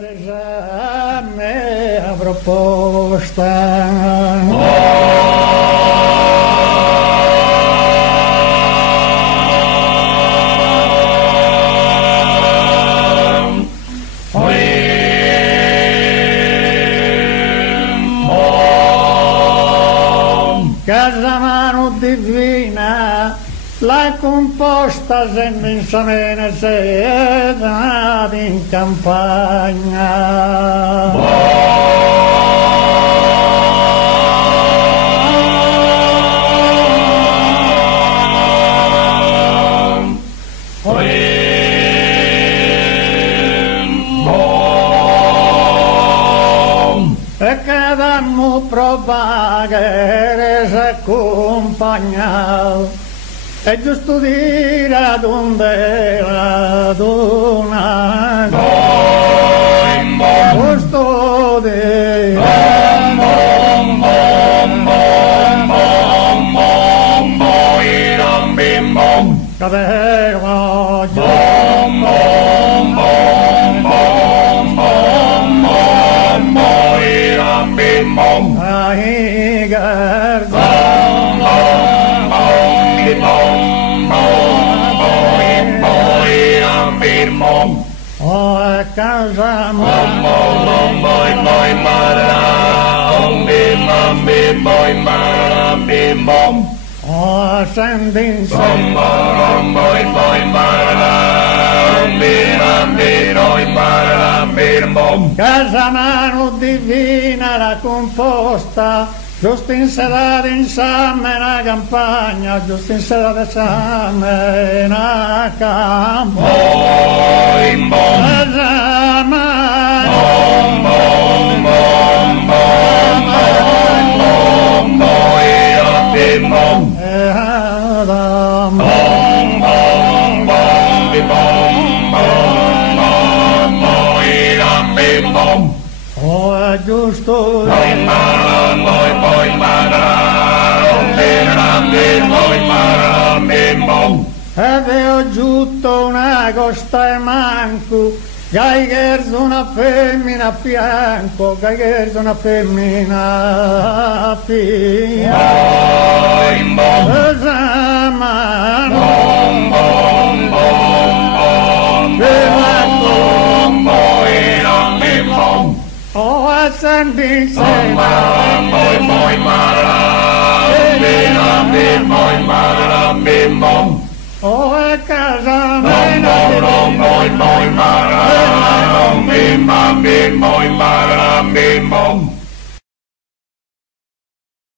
Esame a proposta. Casamano divina, la composta immensamente sede in campagna. E cada mu propagare si accompagna. È giusto dire ad un bella donna, giusto dire a casa Casamano divina la composta, giusto inserata insieme una campagna, giusto inserata insieme una campagna. Oh, è giusto avevo giusto una costa e manco, che una femmina a fianco, che una femmina a oh, a senti oh, a casa mia